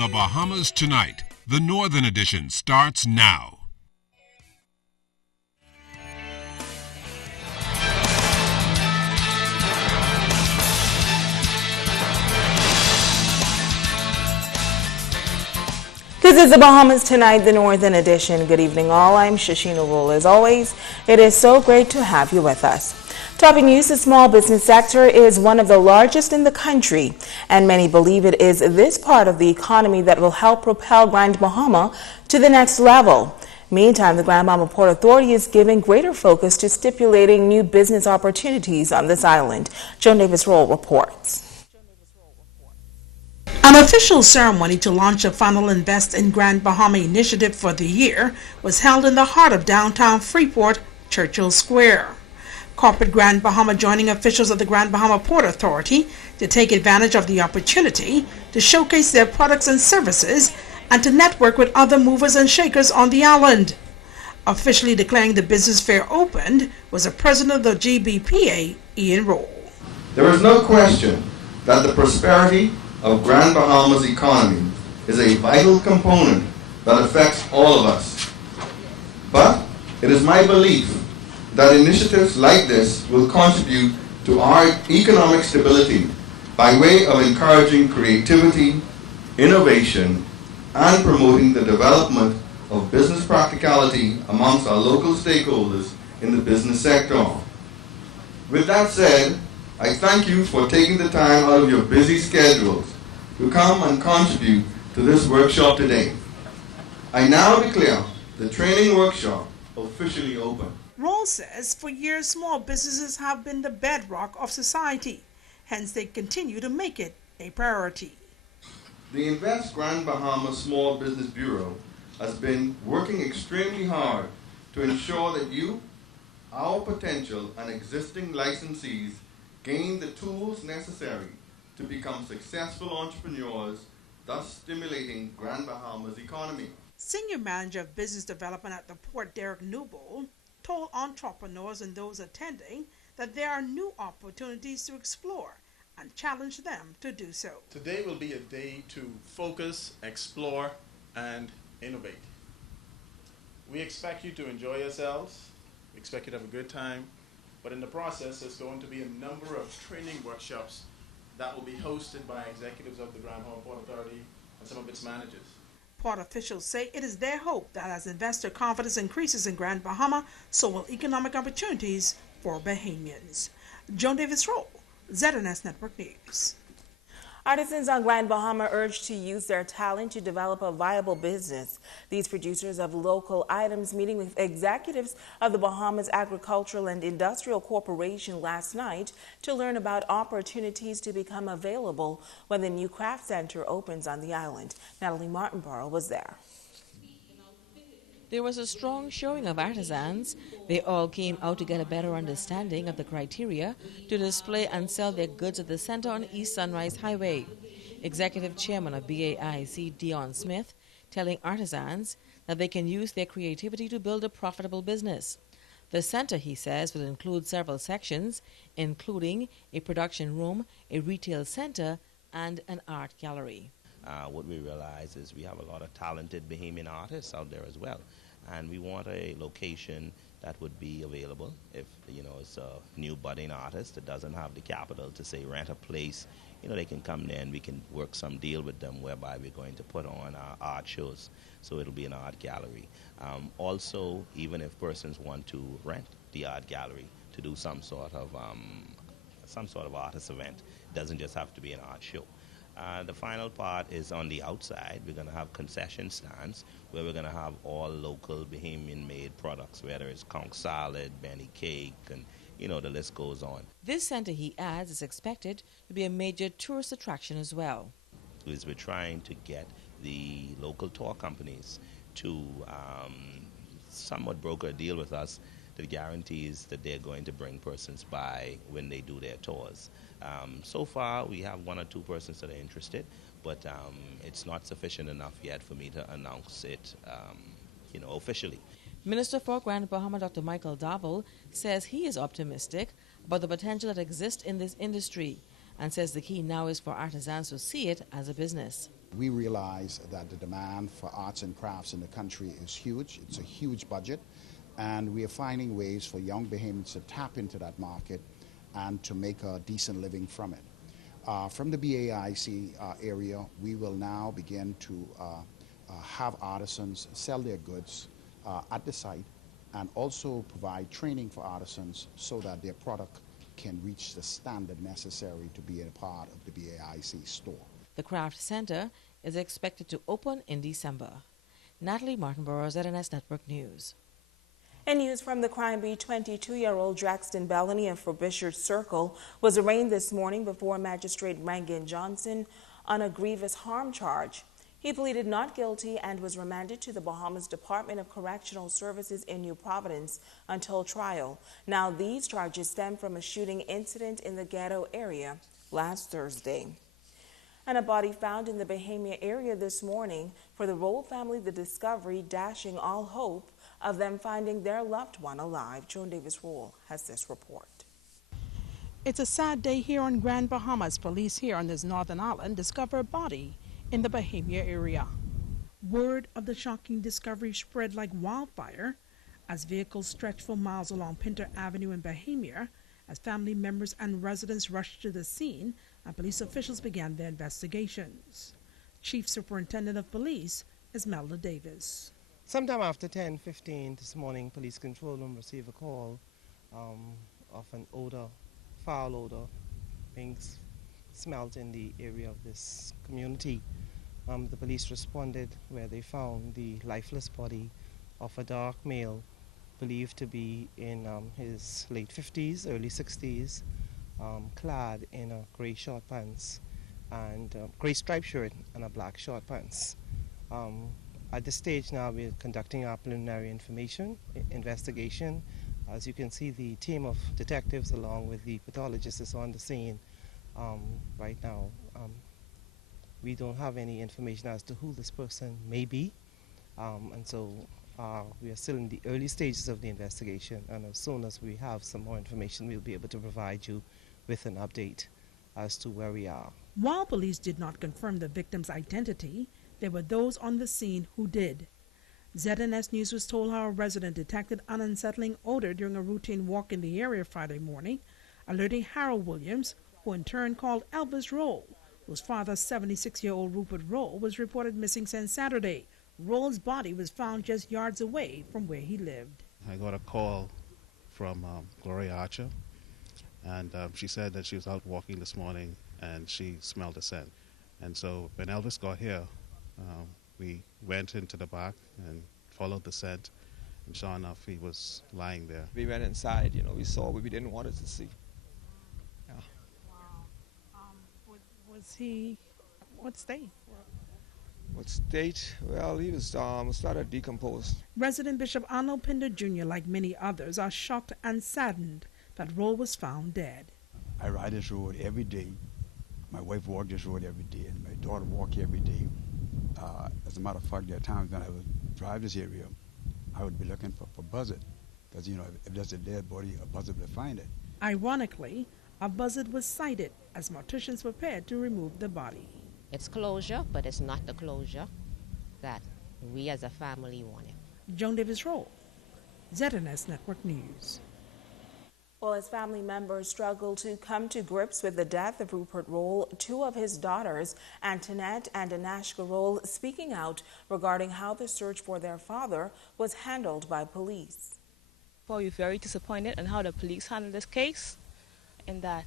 The Bahamas Tonight, the Northern Edition, starts now. This is the Bahamas Tonight, the Northern Edition. Good evening, all. I'm Shashina Rule. As always, it is so great to have you with us. Topping news, the small business sector is one of the largest in the country, and many believe it is this part of the economy that will help propel Grand Bahama to the next level. Meantime, the Grand Bahama Port Authority is giving greater focus to stipulating new business opportunities on this island. Joan Davis-Roll reports. An official ceremony to launch the Funnel Invest in Grand Bahama initiative for the year was held in the heart of downtown Freeport, Churchill Square. Corporate Grand Bahama joining officials of the Grand Bahama Port Authority to take advantage of the opportunity to showcase their products and services and to network with other movers and shakers on the island. Officially declaring the business fair opened was the president of the GBPA, Ian Roll. There is no question that the prosperity of Grand Bahama's economy is a vital component that affects all of us. But it is my belief that initiatives like this will contribute to our economic stability by way of encouraging creativity, innovation, and promoting the development of business practicality amongst our local stakeholders in the business sector. With that said, I thank you for taking the time out of your busy schedules to come and contribute to this workshop today. I now declare the training workshop officially open. Roll says for years small businesses have been the bedrock of society, hence they continue to make it a priority. The Invest Grand Bahama Small Business Bureau has been working extremely hard to ensure that you, our potential and existing licensees, gain the tools necessary to become successful entrepreneurs, thus stimulating Grand Bahama's economy. Senior Manager of Business Development at the Port, Derek Newbold, told entrepreneurs and those attending that there are new opportunities to explore and challenge them to do so. Today will be a day to focus, explore, and innovate. We expect you to enjoy yourselves. We expect you to have a good time. But in the process, there's going to be a number of training workshops that will be hosted by executives of the Grand Bahama Port Authority and some of its managers. Port officials say it is their hope that as investor confidence increases in Grand Bahama, so will economic opportunities for Bahamians. Joan Davis-Roll, ZNS Network News. Artisans on Grand Bahama urged to use their talent to develop a viable business. These producers of local items meeting with executives of the Bahamas Agricultural and Industrial Corporation last night to learn about opportunities to become available when the new craft center opens on the island. Natalie Martinborough was there. There was a strong showing of artisans. They all came out to get a better understanding of the criteria to display and sell their goods at the center on East Sunrise Highway. Executive Chairman of BAIC, Dion Smith, telling artisans that they can use their creativity to build a profitable business. The center, he says, will include several sections, including a production room, a retail center, and an art gallery. What we realize is we have a lot of talented Bahamian artists out there as well, and we want a location that would be available if it's a new budding artist that doesn't have the capital to say rent a place. They can come there and we can work some deal with them whereby we're going to put on our art shows, so it'll be an art gallery. Also, even if persons want to rent the art gallery to do some sort of artist event, it doesn't just have to be an art show. The final part is on the outside. We're going to have concession stands where we're going to have all local Bahamian-made products, whether it's conch salad, benny cake, and the list goes on. This center, he adds, is expected to be a major tourist attraction as well. We're trying to get the local tour companies to somewhat broker a deal with us that guarantees that they're going to bring persons by when they do their tours. So far, we have one or two persons that are interested, but it's not sufficient enough yet for me to announce it, officially. Minister for Grand Bahama, Dr. Michael Davel, says he is optimistic about the potential that exists in this industry and says the key now is for artisans to see it as a business. We realize that the demand for arts and crafts in the country is huge. It's a huge budget, and we are finding ways for young Bahamians to tap into that market and to make a decent living from it. From the BAIC area, we will now begin to have artisans sell their goods at the site and also provide training for artisans so that their product can reach the standard necessary to be a part of the BAIC store. The craft center is expected to open in December. Natalie Martinborough, ZNS Network News. In news from the crime beat, 22-year-old Jackson Bellany of Frobisher Circle was arraigned this morning before Magistrate Rangan Johnson on a grievous harm charge. He pleaded not guilty and was remanded to the Bahamas Department of Correctional Services in New Providence until trial. Now, these charges stem from a shooting incident in the ghetto area last Thursday. And a body found in the Bahamia area this morning. For the Roll family, the discovery dashing all hope of them finding their loved one alive. Joan Davis Roll has this report. It's a sad day here on Grand Bahamas. Police here on this northern island discover a body in the Bahamia area. Word of the shocking discovery spread like wildfire as vehicles stretched for miles along Pinter Avenue in Bahamia, as family members and residents rushed to the scene and police officials began their investigations. Chief Superintendent of Police is Melda Davis. Sometime after 10:15 this morning, Police Control Room received a call of an odor, foul odor, being smelled in the area of this community. The police responded where they found the lifeless body of a dark male believed to be in his late 50s, early 60s, clad in a gray short pants and gray striped shirt and a black short pants. At this stage now we're conducting our preliminary investigation. As you can see, the team of detectives along with the pathologist is on the scene right now. We don't have any information as to who this person may be, and so we are still in the early stages of the investigation, and as soon as we have some more information, we'll be able to provide you with an update as to where we are. While police did not confirm the victim's identity, there were those on the scene who did. ZNS News was told how a resident detected an unsettling odor during a routine walk in the area Friday morning, alerting Harold Williams, who in turn called Elvis Roll, whose father, 76-year-old Rupert Roll, was reported missing since Saturday. Roll's body was found just yards away from where he lived. I got a call from Gloria Archer, and she said that she was out walking this morning and she smelled a scent. And so when Elvis got here, we went into the back and followed the scent, and sure enough, he was lying there. We went inside, we saw what we didn't want us to see. Yeah. Wow. Was he, what state? What state? Well, he was started decomposed. Resident Bishop Arnold Pinder Jr., like many others, are shocked and saddened that Roll was found dead. I ride this road every day. My wife walked this road every day, and my daughter walked here every day. As a matter of fact, there are times when I would drive this area, I would be looking for buzzard, because if there's a dead body, a buzzard will find it. Ironically, a buzzard was sighted as morticians prepared to remove the body. It's closure, but it's not the closure that we as a family wanted. Joan Davis Roll, ZNS Network News. Well, as family members struggle to come to grips with the death of Rupert Roll, two of his daughters, Antoinette and Anashka Roll, speaking out regarding how the search for their father was handled by police. Well, we're very disappointed in how the police handled this case, and that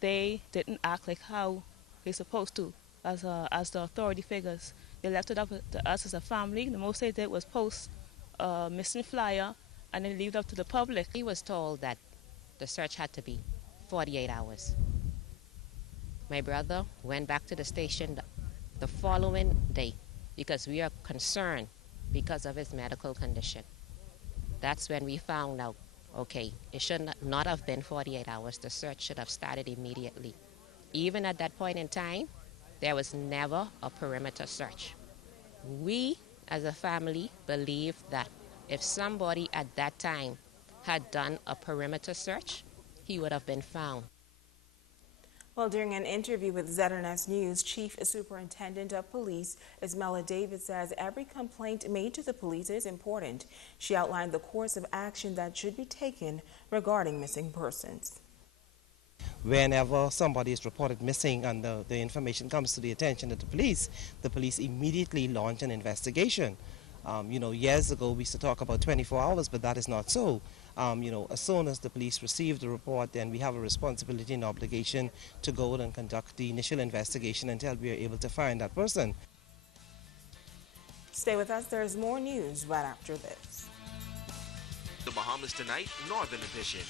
they didn't act like how they're supposed to as the authority figures. They left it up to us as a family. The most they did was post a missing flyer and then leave it up to the public. He was told that the search had to be 48 hours. My brother went back to the station the following day because we are concerned because of his medical condition. That's when we found out, okay, it should not have been 48 hours. The search should have started immediately. Even at that point in time, there was never a perimeter search. We, as a family, believe that if somebody at that time had done a perimeter search, he would have been found. Well, during an interview with ZNS News, Chief Superintendent of Police Ismella Davis says every complaint made to the police is important. She outlined the course of action that should be taken regarding missing persons. Whenever somebody is reported missing and the information comes to the attention of the police immediately launch an investigation. Years ago we used to talk about 24 hours, but that is not so. As soon as the police receive the report, then we have a responsibility and obligation to go and conduct the initial investigation until we are able to find that person. Stay with us. There's more news right after this. The Bahamas Tonight, Northern Edition.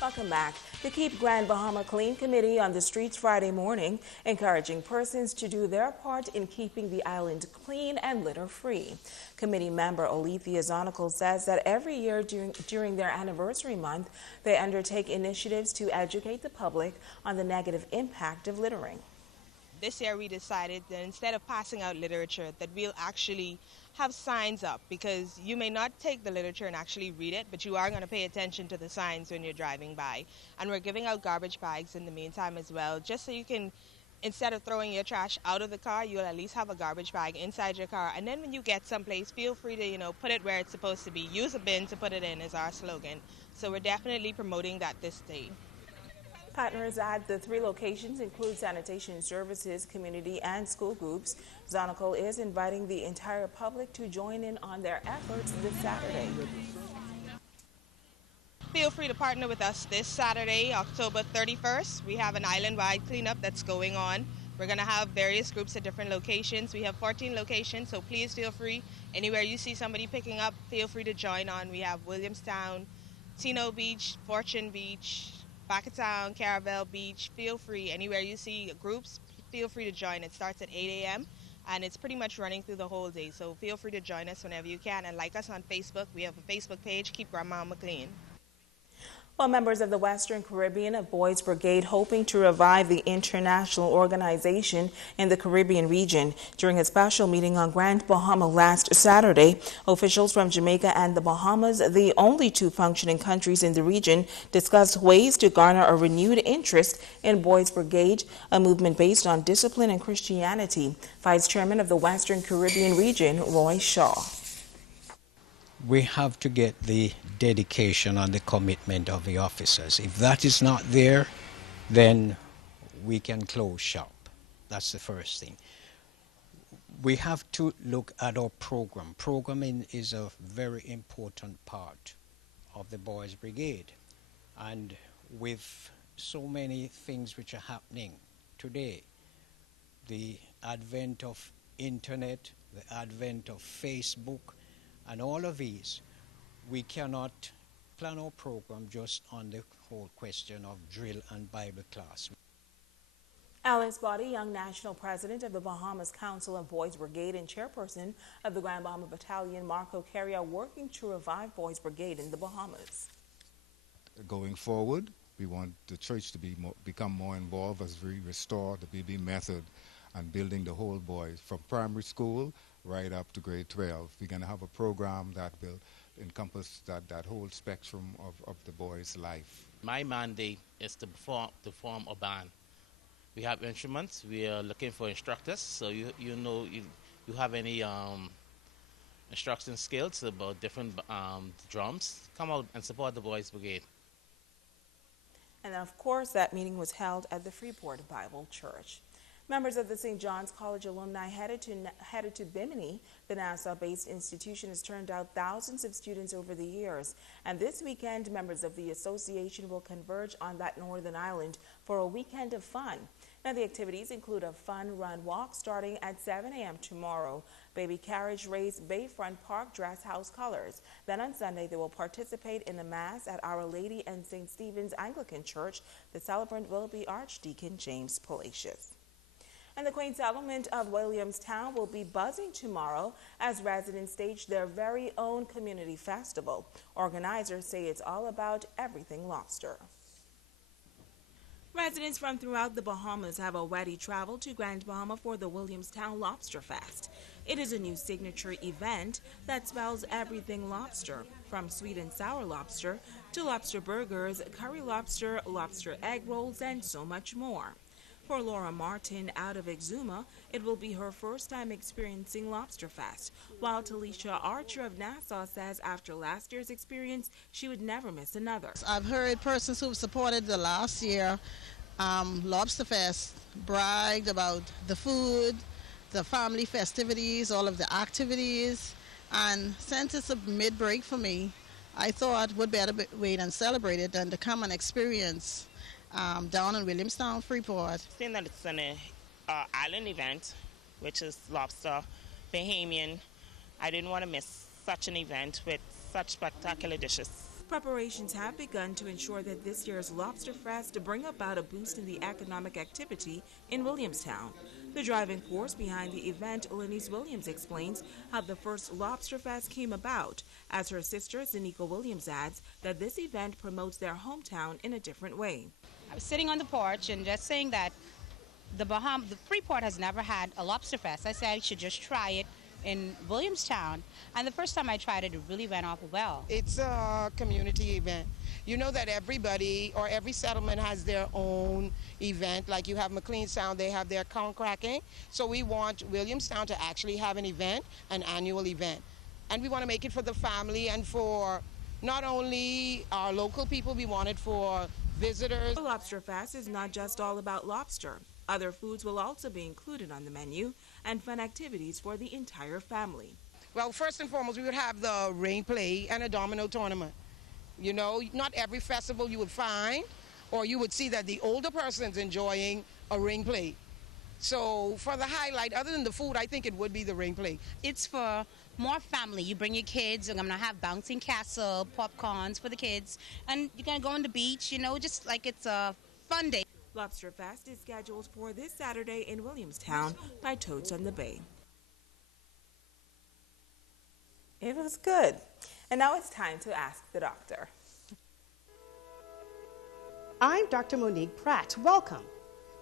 Welcome back. The Keep Grand Bahama Clean Committee on the streets Friday morning, encouraging persons to do their part in keeping the island clean and litter-free. Committee member Olethea Zonical says that every year during their anniversary month, they undertake initiatives to educate the public on the negative impact of littering. This year we decided that instead of passing out literature, that we'll actually have signs up, because you may not take the literature and actually read it, but you are going to pay attention to the signs when you're driving by. And we're giving out garbage bags in the meantime as well, just so you can, instead of throwing your trash out of the car, you'll at least have a garbage bag inside your car. And then when you get someplace, feel free to, put it where it's supposed to be. Use a bin to put it in is our slogan. So we're definitely promoting that this day. Partners at the 3 locations include sanitation services, community, and school groups. Zonical is inviting the entire public to join in on their efforts this Saturday. Feel free to partner with us this Saturday, October 31st. We have an island-wide cleanup that's going on. We're going to have various groups at different locations. We have 14 locations, so please feel free. Anywhere you see somebody picking up, feel free to join on. We have Williamstown, Tino Beach, Fortune Beach, Backatown, Caravel Beach. Feel free. Anywhere you see groups, feel free to join. It starts at 8 a.m. and it's pretty much running through the whole day. So feel free to join us whenever you can, and like us on Facebook. We have a Facebook page, Keep Grandma Clean. Well, members of the Western Caribbean Boys Brigade hoping to revive the international organization in the Caribbean region. During a special meeting on Grand Bahama last Saturday, officials from Jamaica and the Bahamas, the only 2 functioning countries in the region, discussed ways to garner a renewed interest in Boys Brigade, a movement based on discipline and Christianity. Vice Chairman of the Western Caribbean region, Roy Shaw. We have to get the dedication and the commitment of the officers. If that is not there, then we can close shop. That's the first thing. We have to look at our program. Programming is a very important part of the Boys Brigade. And with so many things which are happening today, the advent of internet, the advent of Facebook, and all of these, we cannot plan our program just on the whole question of drill and Bible class. Alice Body, young national president of the Bahamas Council of Boys Brigade and chairperson of the Grand Bahama Battalion, Marco Carey, are working to revive Boys Brigade in the Bahamas. Going forward, we want the church to become more involved as we restore the BB method and building the whole boys from primary school right up to grade 12. We're going to have a program that will encompass that whole spectrum of the boys' life. My mandate is to form a band. We have instruments. We are looking for instructors. So you have any instruction skills about different drums, come out and support the Boys Brigade. And of course, that meeting was held at the Freeport Bible Church. Members of the St. John's College alumni headed to Bimini. The Nassau-based institution has turned out thousands of students over the years. And this weekend, members of the association will converge on that northern island for a weekend of fun. Now, the activities include a fun run walk starting at 7 a.m. tomorrow, baby carriage race, Bayfront Park dress house colors. Then on Sunday, they will participate in a mass at Our Lady and St. Stephen's Anglican Church. The celebrant will be Archdeacon James Palacios. And the quaint settlement of Williamstown will be buzzing tomorrow as residents stage their very own community festival. Organizers say it's all about everything lobster. Residents from throughout the Bahamas have already traveled to Grand Bahama for the Williamstown Lobster Fest. It is a new signature event that spells everything lobster, from sweet and sour lobster to lobster burgers, curry lobster, lobster egg rolls, and so much more. For Laura Martin out of Exuma, it will be her first time experiencing Lobster Fest, while Talisha Archer of Nassau says after last year's experience, she would never miss another. I've heard persons who've supported the last year Lobster Fest bragged about the food, the family festivities, all of the activities, and since it's a mid-break for me, I thought would better wait and celebrate it than to come and experience down in Williamstown, Freeport. Seeing that it's an island event, which is lobster, Bahamian, I didn't want to miss such an event with such spectacular dishes. Preparations have begun to ensure that this year's Lobster Fest to bring about a boost in the economic activity in Williamstown. The driving force behind the event, Lenise Williams explains how the first Lobster Fest came about, as her sister, Zanika Williams, adds that this event promotes their hometown in a different way. I was sitting on the porch and just saying that the Freeport has never had a Lobster Fest. I said I should just try it in Williamstown, and the first time I tried it, it really went off well. It's a community event. You know that everybody or every settlement has their own event. Like you have McLeanstown, they have their corn cracking. So we want Williamstown to actually have an event, an annual event. And we want to make it for the family and for not only our local people, we want it for visitors. The Lobster Fest is not just all about lobster. Other foods will also be included on the menu and fun activities for the entire family. Well, first and foremost, we would have the ring play and a domino tournament. You know, not every festival you would find, or you would see that the older person's enjoying a ring play. So for the highlight, other than the food, I think it would be the ring play. It's for more family. You bring your kids, and I'm going to have bouncing castle, popcorns for the kids, and you're going to go on the beach, you know, just like it's a fun day. Lobster Fest is scheduled for this Saturday in Williamstown by Toads on the Bay. It was good. And now it's time to ask the doctor. I'm Dr. Monique Pratt. Welcome.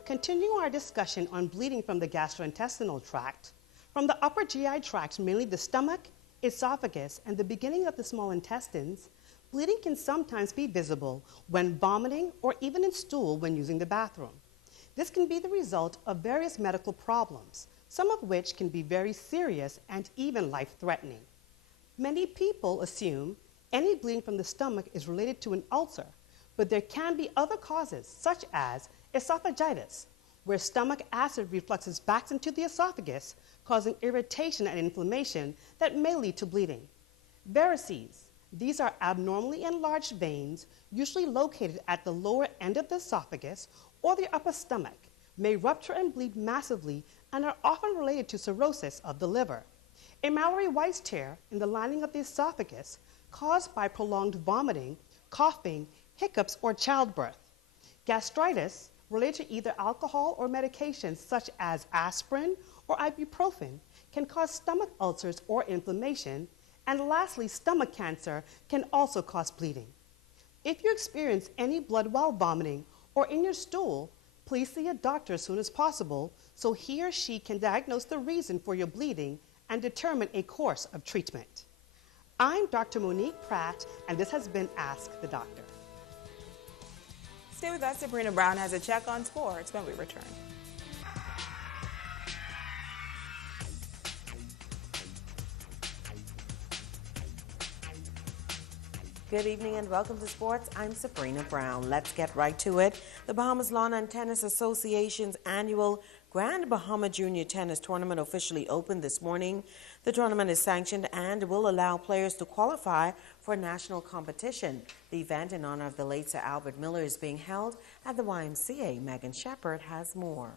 Continuing our discussion on bleeding from the gastrointestinal tract, from the upper GI tract, mainly the stomach, esophagus, and the beginning of the small intestines, bleeding can sometimes be visible when vomiting or even in stool when using the bathroom. This can be the result of various medical problems, some of which can be very serious and even life-threatening. Many people assume any bleeding from the stomach is related to an ulcer, but there can be other causes, such as esophagitis, where stomach acid refluxes back into the esophagus, causing irritation and inflammation that may lead to bleeding. Varices. These are abnormally enlarged veins, usually located at the lower end of the esophagus or the upper stomach, may rupture and bleed massively and are often related to cirrhosis of the liver. A Mallory-Weiss tear in the lining of the esophagus caused by prolonged vomiting, coughing, hiccups, or childbirth. Gastritis related to either alcohol or medications such as aspirin or ibuprofen can cause stomach ulcers or inflammation. And lastly, stomach cancer can also cause bleeding. If you experience any blood while vomiting or in your stool, please see a doctor as soon as possible so he or she can diagnose the reason for your bleeding and determine a course of treatment. I'm Dr. Monique Pratt, and this has been Ask the Doctor. Stay with us. Sabrina Brown has a check on sports when we return. Good evening and welcome to sports. I'm Sabrina Brown. Let's get right to it. The Bahamas Lawn and Tennis Association's annual Grand Bahama Junior Tennis Tournament officially opened this morning. The tournament is sanctioned and will allow players to qualify for national competition. The event in honor of the late Sir Albert Miller is being held at the YMCA. Megan Shepard has more.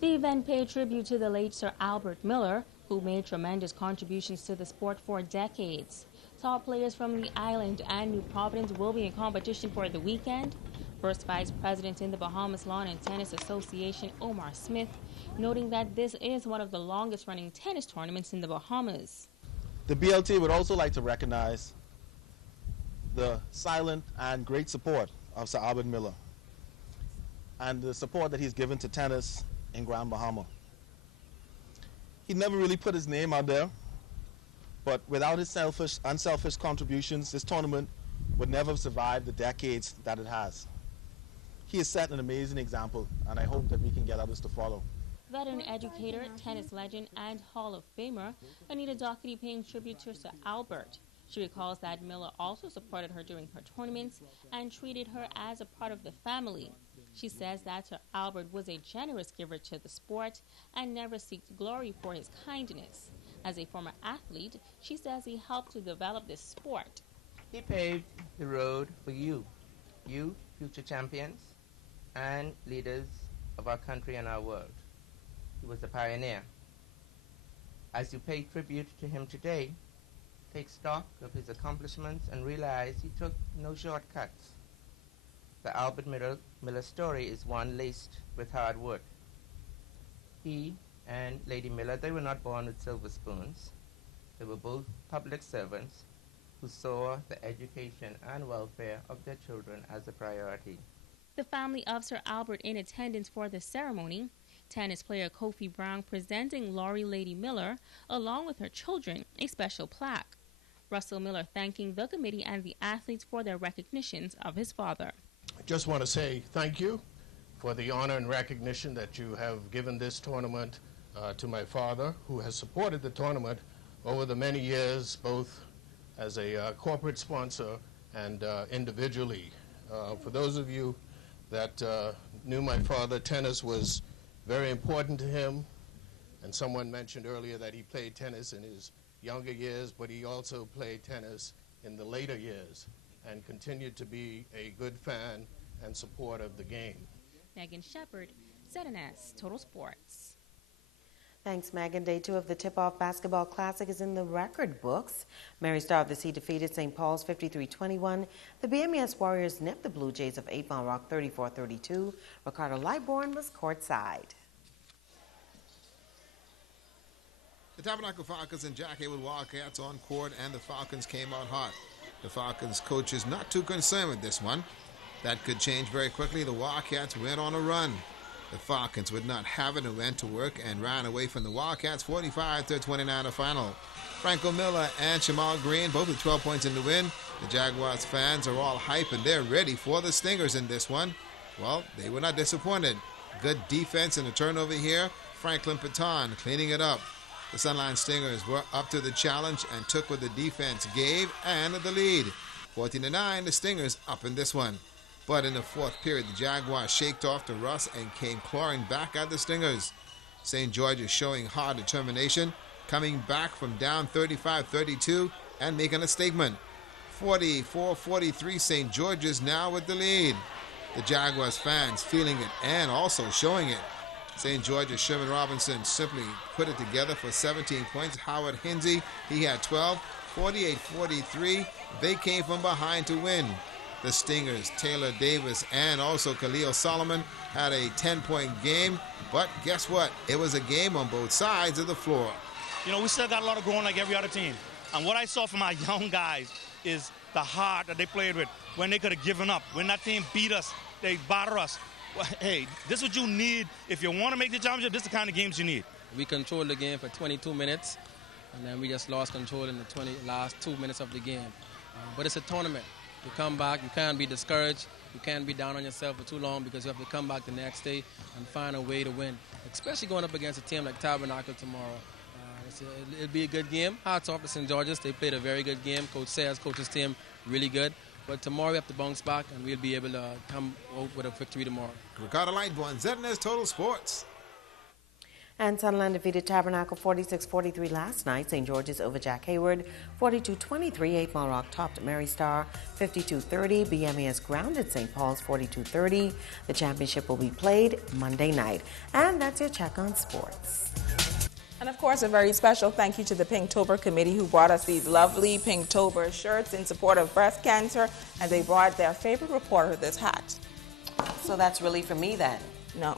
The event paid tribute to the late Sir Albert Miller, who made tremendous contributions to the sport for decades. Top players from the island and New Providence will be in competition for the weekend. First Vice President in the Bahamas Lawn and Tennis Association, Omar Smith, noting that this is one of the longest-running tennis tournaments in the Bahamas. The BLT would also like to recognize the silent and great support of Sir Albert Miller and the support that he's given to tennis in Grand Bahama. He never really put his name out there, but without his unselfish contributions, this tournament would never have survived the decades that it has. He has set an amazing example, and I hope that we can get others to follow. Veteran educator, tennis legend, and Hall of Famer Anita Doherty paying tribute to Sir Albert. She recalls that Miller also supported her during her tournaments and treated her as a part of the family. She says that Sir Albert was a generous giver to the sport and never sought glory for his kindness. As a former athlete, she says he helped to develop this sport. He paved the road for you future champions and leaders of our country and our world. He was a pioneer. As you pay tribute to him today, take stock of his accomplishments and realize he took no shortcuts. The Albert Miller story is one laced with hard work. He and Lady Miller, they were not born with silver spoons. They were both public servants who saw the education and welfare of their children as a priority. The family of Sir Albert in attendance for the ceremony. Tennis player Kofi Brown presenting Laurie Lady Miller, along with her children, a special plaque. Russell Miller thanking the committee and the athletes for their recognitions of his father. I just want to say thank you for the honor and recognition that you have given this tournament to my father, who has supported the tournament over the many years, both as a corporate sponsor and individually. For those of you that knew my father, tennis was very important to him, and someone mentioned earlier that he played tennis in his younger years, but he also played tennis in the later years and continued to be a good fan and supporter of the game. Megan Shepard, ZNS Total Sports. Thanks, Megan. Day 2 of the Tip-Off Basketball Classic is in the record books. Mary Star of the Sea defeated St. Paul's 53-21. The BMES Warriors nipped the Blue Jays of 8 Mile Rock 34-32. Ricardo Lightbourne was courtside. The Tabernacle Falcons and Jack Haywood Wildcats on court, and the Falcons came out hot. The Falcons coach is not too concerned with this one. That could change very quickly. The Wildcats went on a run. The Falcons would not have it and went to work and ran away from the Wildcats 45-29 the final. Franco Miller and Shamal Green both with 12 points in the win. The Jaguars fans are all hype and they're ready for the Stingers in this one. Well, they were not disappointed. Good defense and a turnover here. Franklin Patton cleaning it up. The Sunline Stingers were up to the challenge and took what the defense gave and the lead. 14-9, the Stingers up in this one. But in the fourth period, the Jaguars shaked off the rust and came clawing back at the Stingers. St. George is showing hard determination, coming back from down 35-32 and making a statement. 44-43, St. George's now with the lead. The Jaguars fans feeling it and also showing it. St. George's Sherman Robinson simply put it together for 17 points. Howard Hinsey, he had 12. 48-43, they came from behind to win. The Stingers, Taylor Davis, and also Khalil Solomon had a 10-point game. But guess what? It was a game on both sides of the floor. You know, we still got a lot of growing like every other team. And what I saw from our young guys is the heart that they played with when they could have given up. When that team beat us, they batter us. Well, hey, this is what you need. If you want to make the championship, this is the kind of games you need. We controlled the game for 22 minutes, and then we just lost control in the last 2 minutes of the game. But it's a tournament. You come back, you can't be discouraged, you can't be down on yourself for too long because you have to come back the next day and find a way to win, especially going up against a team like Tabernacle tomorrow. It'll be a good game. Hats off to St. George's. They played a very good game. Coach says, coach's team, really good. But tomorrow we have to bounce back, and we'll be able to come out with a victory tomorrow. Ricardo Lightbourne, ZNS Total Sports. And Sunderland defeated Tabernacle 46-43 last night. St. George's over Jack Hayward 42-23. 8 Mile Rock topped Mary Star 52-30. BMES grounded St. Paul's 42-30. The championship will be played Monday night. And that's your check on sports. And of course, a very special thank you to the Pinktober Committee who brought us these lovely Pinktober shirts in support of breast cancer, and they brought their favorite reporter this hat. So that's really for me then? No.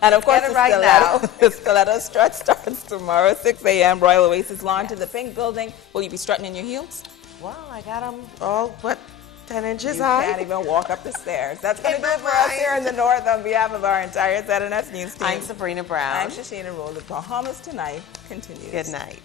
And of course, the Stiletto Strut starts tomorrow, 6 a.m. Royal Oasis Lawn to the Pink Building. Will you be strutting in your heels? Well, I got them all, 10 inches you high? You can't even walk up the stairs. That's going to do it for us here in the North on behalf of our entire ZNS News team. I'm Sabrina Brown. I'm Shoshana Rule. The Bahamas Tonight continues. Good night.